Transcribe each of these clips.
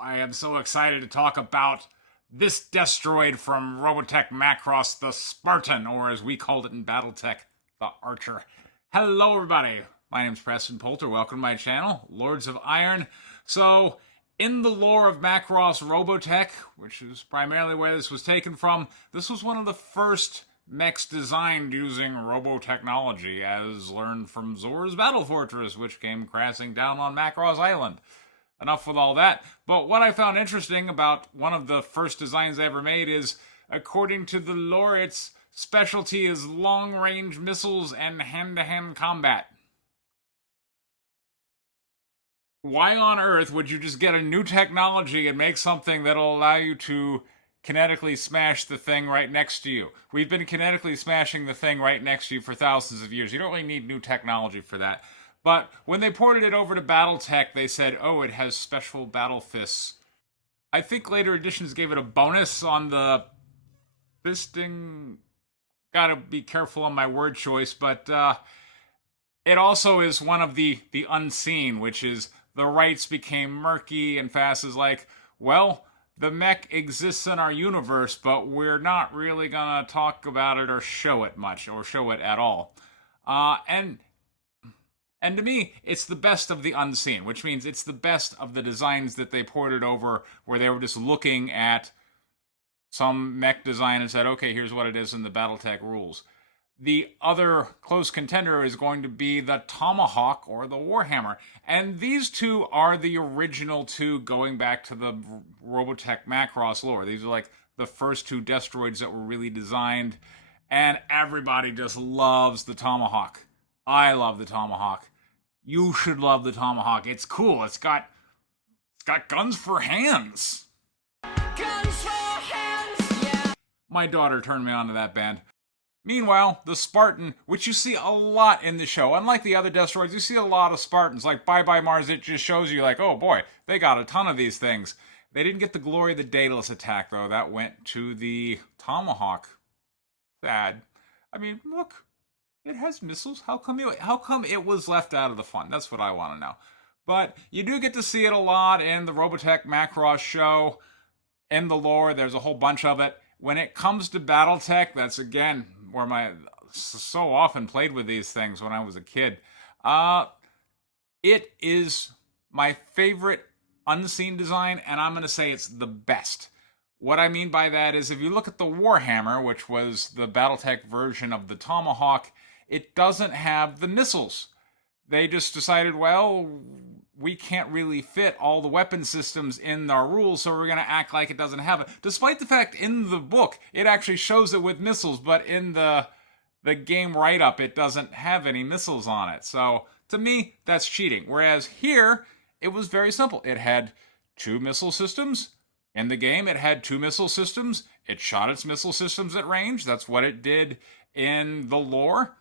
I am so excited to talk about this destroid from Robotech Macross, the Spartan, or as we called it in Battletech, the Archer. Hello, everybody. My name's Preston Poulter. Welcome to my channel, Lords of Iron. So, in the lore of Macross Robotech, which is primarily where this was taken from, this was one of the first mechs designed using Robotechnology, as learned from Zor's Battle Fortress, which came crashing down on Macross Island. Enough with all that. But what I found interesting about one of the first designs they ever made is, according to the lore, its specialty is long-range missiles and hand-to-hand combat. Why on earth would you just get a new technology and make something that'll allow you to kinetically smash the thing right next to you? We've been kinetically smashing the thing right next to you for thousands of years. You don't really need new technology for that. But when they ported it over to Battletech, they said, oh, it has special battle fists. I think later editions gave it a bonus on the fisting. Gotta be careful on my word choice, but it also is one of the unseen, which is the rights became murky, and FASA's like, well, the mech exists in our universe, but we're not really gonna talk about it or show it much, or show it at all. And to me, it's the best of the unseen, which means it's the best of the designs that they ported over, where they were just looking at some mech design and said, okay, here's what it is in the Battletech rules. The other close contender is going to be the Tomahawk or the Warhammer. And these two are the original two going back to the Robotech Macross lore. These are like the first two destroids that were really designed. And everybody just loves the Tomahawk. I love the Tomahawk. You should love the Tomahawk. It's cool. It's got guns for hands. Guns for hands, yeah. My daughter turned me on to that band. Meanwhile, the Spartan, which you see a lot in the show, unlike the other destroids, you see a lot of Spartans. Like Bye Bye Mars, it just shows you like, oh boy, they got a ton of these things. They didn't get the glory of the Daedalus attack, though. That went to the Tomahawk. Sad. I mean, look. It has missiles. How come it was left out of the fun? That's what I want to know. But you do get to see it a lot in the Robotech Macross show. In the lore, there's a whole bunch of it. When it comes to Battletech, that's again where my so often played with these things when I was a kid. It is my favorite unseen design, and I'm going to say it's the best. What I mean by that is if you look at the Warhammer, which was the Battletech version of the Tomahawk, it doesn't have the missiles. They just decided, well, we can't really fit all the weapon systems in our rules, so we're going to act like it doesn't have it. Despite the fact in the book, it actually shows it with missiles, but in the game write-up, it doesn't have any missiles on it. So, to me, that's cheating. Whereas here, it was very simple. It had two missile systems. In the game, it had two missile systems. It shot its missile systems at range. That's what it did in the lore.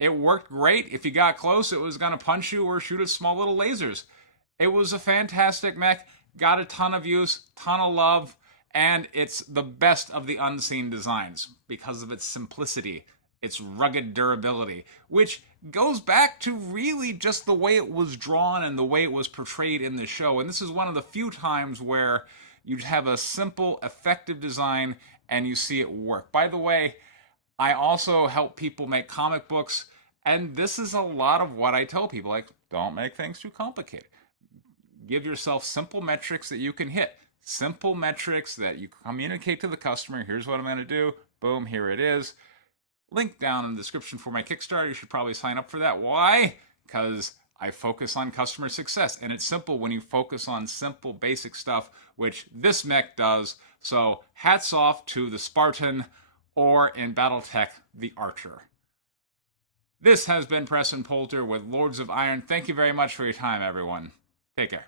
It worked great. If you got close, it was going to punch you or shoot its small little lasers. It was a fantastic mech. Got a ton of use, ton of love, and it's the best of the unseen designs because of its simplicity, its rugged durability, which goes back to really just the way it was drawn and the way it was portrayed in the show. And this is one of the few times where you have a simple, effective design, and you see it work. By the way, I also help people make comic books, and this is a lot of what I tell people. Like, don't make things too complicated. Give yourself simple metrics that you can hit. Simple metrics that you communicate to the customer. Here's what I'm going to do. Boom, here it is. Link down in the description for my Kickstarter. You should probably sign up for that. Why? Because I focus on customer success, and it's simple when you focus on simple, basic stuff, which this mech does. So hats off to the Spartan, or in Battletech, the Archer. This has been Preston Poulter with Lords of Iron. Thank you very much for your time, everyone. Take care.